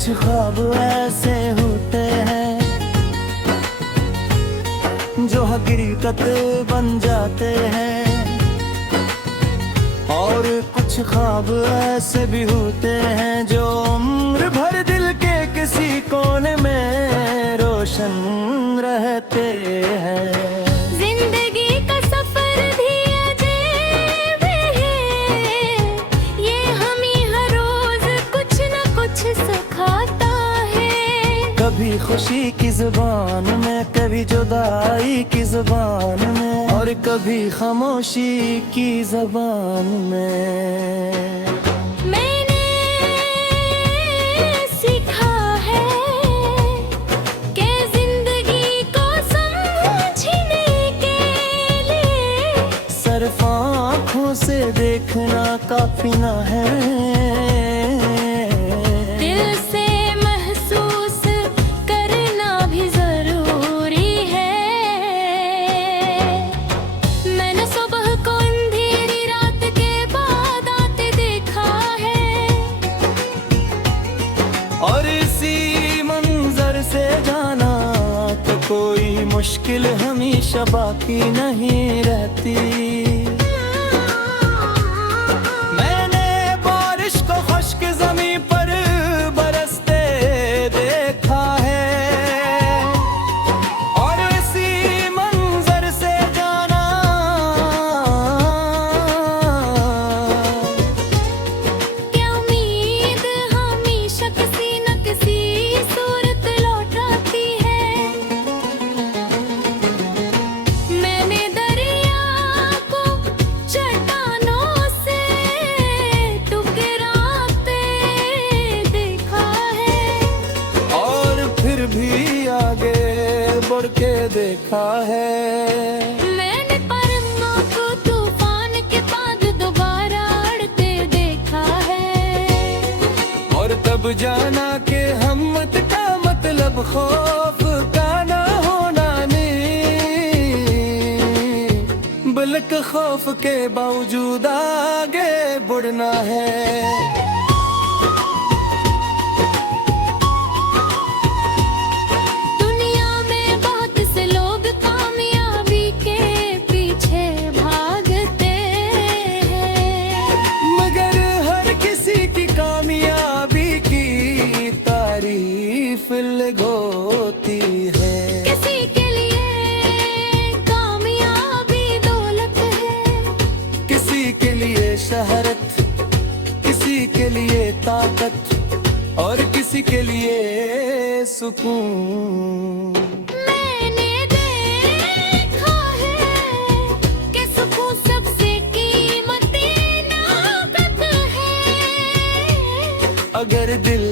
कुछ ख्वाब ऐसे होते हैं जो हकीकत बन जाते हैं, और कुछ ख्वाब ऐसे भी होते हैं जो उम्र भर दिल के किसी कोने में रोशन रहते हैं। कभी खुशी की जुबान में, कभी जुदाई की जुबान में, और कभी खामोशी की जुबान में। मैंने सीखा है कि जिंदगी को समझने के लिए सिर्फ आँखों से देखना काफी ना है, और इसी मंजर से जाना तो कोई मुश्किल हमेशा बाकी नहीं रहती। मैंने बारिश को खुश्क ज़मीं पर बरसते देखा है, और इसी मंजर से जाना क्या उम्मीद हमेशा किसी सूरत लौट आती है। मैंने दरिया को चट्टानों से टकराते देखा है, और फिर भी आगे बढ़ के देखा है। मैंने परमां को तूफान के बाद दोबारा अड़ते देखा है, और तब जाना कि हिम्मत का मतलब खौफ का ना होना नहीं, बल्कि खौफ के बावजूद आगे बढ़ना है। दुनिया में बहुत से लोग कामयाबी के पीछे भागते हैं, मगर हर किसी की कामयाबी की तारीफ अलग होती है। किसी के लिए कामयाबी दौलत है, किसी के लिए शहरत, किसी के लिए ताकत, और किसी के लिए सुकून। मैंने देखा है कि सुकून सबसे कीमती ताकत है। अगर दिल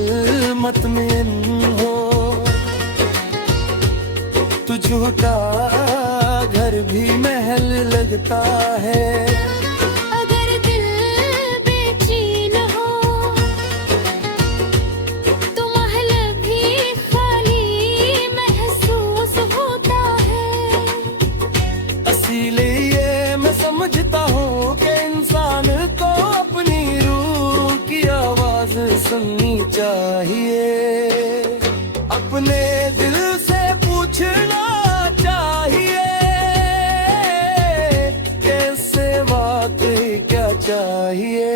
मुतमईन हो तो झूठा घर भी महल लगता है। अगर दिल बेचैन हो तो महल भी खाली महसूस होता है। इसीलिए मैं समझता हूँ कि इंसान को अपनी रूह की आवाज सुननी चाहिए, अपने दिल से पूछना चाहिए कैसे वाकई क्या चाहिए।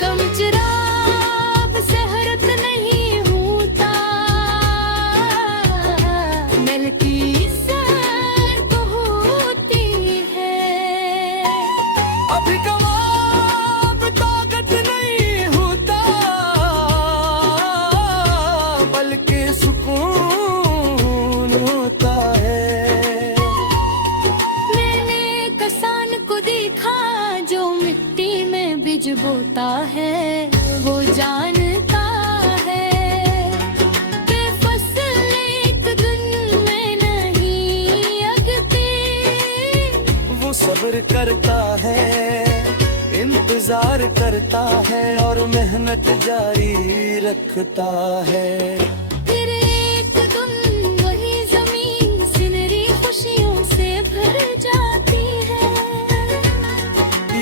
कम चिराग शहरत नहीं होता, मिलती सर को होती है। अभी कमाब ताकत नहीं होता, बल्कि सुकून होता है। मैंने किसान को देखा जो मिट्टी में बीज बोता है, वो जानता है कि फसल एक दिन में नहीं उगती। वो सब्र करता है, इंतजार करता है, और मेहनत जारी रखता है। फिर एक दिन वही जमीन सिनरी खुशियों से भर जाती है।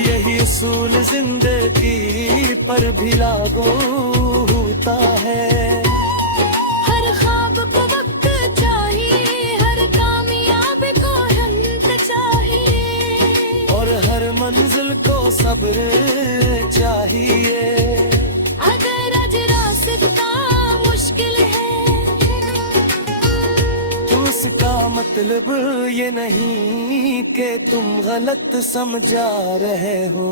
यही असूल जिंदगी पर भी लागू होता है। हर ख्वाब को वक्त चाहिए, हर कामयाबी को हिम्मत चाहिए, और हर मंजिल को सब्र चाहिए। अगर आज रास्ता मुश्किल है तो उसका मतलब ये नहीं कि तुम गलत समझा रहे हो।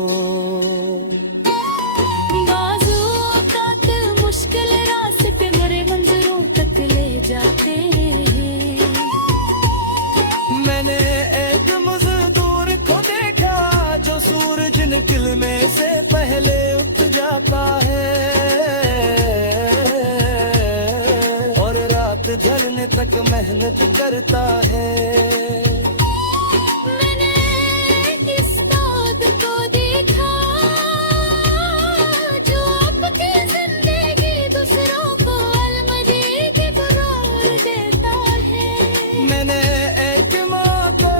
बाज़ औक़ात मुश्किल रास्ते बड़े मंज़िलों तक ले जाते हैं। मैंने एक मजदूर को देखा जो सूरज निकलने से पहले उठ जाता है, और रात ढलने तक मेहनत करता है। मैंने इस दौद को देखा जो आपकी जिंदगी दूसरों को अलमदीद करार देता है। मैंने एक माँ को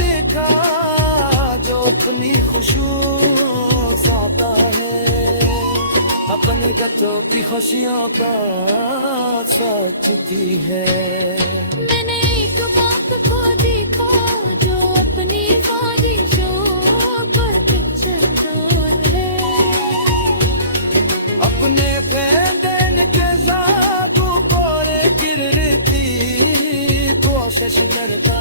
देखा जो अपनी खुशियों साता है, अपने गतों की खुशियों का सोचती है। मैंने एक बाप को देखा जो अपनी ख्वाहिशों पर पिछड़ है। अपने पैदन के जादू पर गिरती कोशिश करता